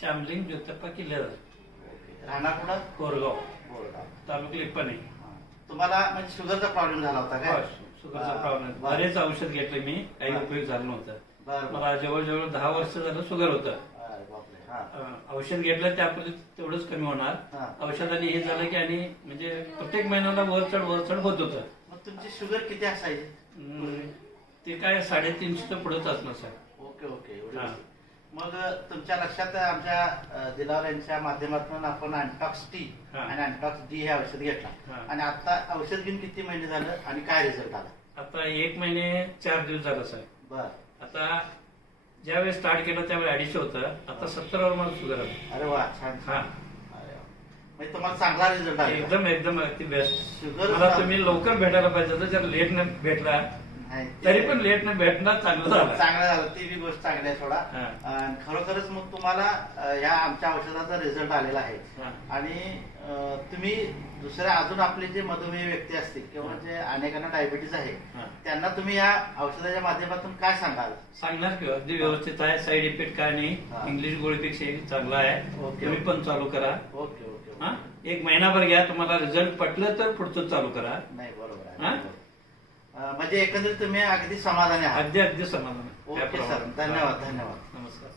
श्यामलिंग ज्योतिप्पा किल्लेदार, राहणार कुठं? कोरगाव, बोरगाव. तालुका लिप्पाणी. तुम्हाला म्हणजे शुगरचा प्रॉब्लेम झाला होता काय? शुगरचा प्रॉब्लेम. बरेच औषध घेतले मी, काही उपयोग झाला नव्हता. मला जवळजवळ 10 वर्ष झालं शुगर होतं. औषध घेतलं त्यापूर्वी तेवढंच कमी होणार. औषधाने हे झालं की आणि म्हणजे प्रत्येक महिन्याला वर चढ होत होतं. मग तुमची शुगर किती असायची? ते काय 350 पुढेच असणार साहेब. Okay okay. मग तुमच्या लक्षात आमच्या दिलावर यांच्या माध्यमातून आपण अँटॉक्स टी आणि अँटॉक्स डी हे औषध घेतला आणि आता औषध घेऊन किती महिने झालं आणि काय रिझल्ट आला? आता 1 महिने 4 दिवस झालं साहेब. बर. आता ज्यावेळेस स्टार्ट केलं त्यावेळी 250 होतं, आता 70 वर मला शुगर आलं. अरे वा, छान. म्हणजे तुम्हाला चांगला रिझल्ट आला? एकदम अगदी बेस्ट. शुगर मला तुम्ही लवकर भेटायला पाहिजे होतं, जर लेट न भेटला तरी पण लेट न भेटणार चांगलं झालं. चांगलं झालं, ती बी गोष्ट चांगली आहे थोडा. खरोखरच मग तुम्हाला या आमच्या औषधाचा रिझल्ट आलेला आहे. आणि तुम्ही दुसऱ्या अजून आपले जे मधुमेह व्यक्ती असतील किंवा जे अनेकांना डायबिटीज आहे त्यांना तुम्ही या औषधाच्या माध्यमातून काय सांगाल? सांगणार किंवा अगदी व्यवस्थित आहे, साईड इफेक्ट काय नाही, इंग्लिश गोळीपेक्षा चांगला आहे. तुम्ही पण चालू करा. Okay okay. 1 महिनाभर घ्या, तुम्हाला रिझल्ट पटलं तर पुढचं चालू करा. नाही, बरोबर आहे. म्हणजे एकंदरीत तुम्ही अगदी समाधानी आहात? अगदी समाधान. ओके सर, धन्यवाद. नमस्कार.